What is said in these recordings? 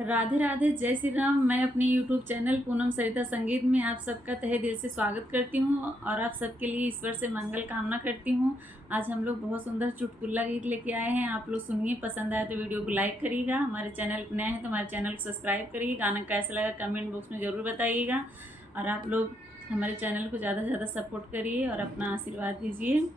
राधे राधे, जय श्री राम। मैं अपने YouTube चैनल पूनम सरिता संगीत में आप सबका तहे दिल से स्वागत करती हूँ और आप सबके लिए ईश्वर से मंगल कामना करती हूँ। आज हम लोग बहुत सुंदर चुटकुला गीत लेके आए हैं। आप लोग सुनिए, पसंद आए तो वीडियो को लाइक करिएगा। हमारे चैनल पर नए हैं तो हमारे चैनल को सब्सक्राइब करिए। गाना कैसा लगा कमेंट बॉक्स में ज़रूर बताइएगा और आप लोग हमारे चैनल को ज़्यादा से ज़्यादा सपोर्ट करिए और अपना आशीर्वाद दीजिए।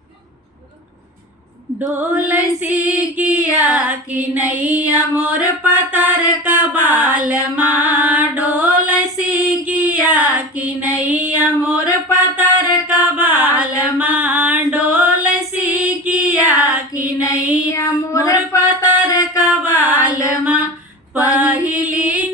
डोल सी किया कि नैया मोर पतर का बाल माँ, डोल सी किया कि नैया मोर पतर का बाल माँ, डोल सी किया कि नैया मोर पतर का बाल माँ। पहली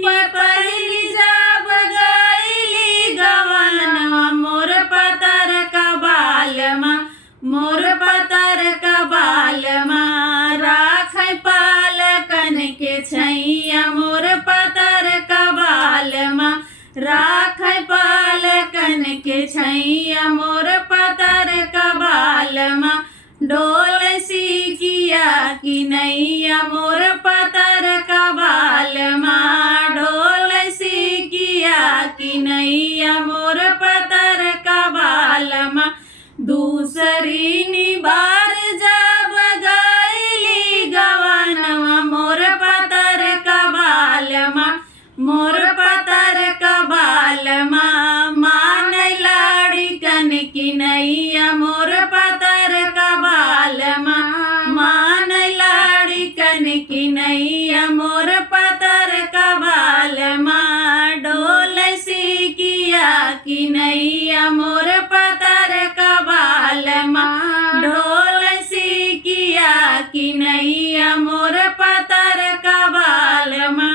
जब गईली गवनवा मोर पतर का बाल माँ, मोर पतर का बाल माँ, राख पालकन के छैया मोर पतर का बाल माँ, राख पालकन के छैया मोर पतर का बाल माँ। डोल सी किया कि नैया मोर पतर का बाल माँ, डोल सी किया कि नैया मोर पतर का बाल माँ। दूसरी निबार जब गईली गवनवा मोर पतर का बाल माँ, मोर पतर का बाल माँ। मान लाड़िकन की नैया मोर पतर का बाल माँ, मान लाड़िकन की नैया मोर पतर का बाल माँ। डोल सी किया कि नैया मोर पतर का बाल माँ, डोल सी किया कि नैया मोर पतर का बाल माँ।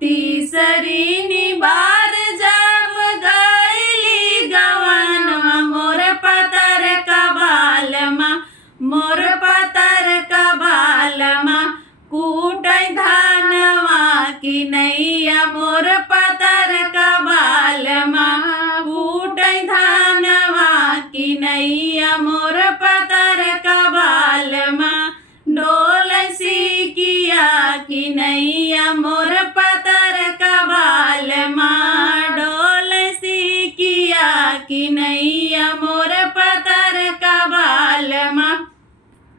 तीसरी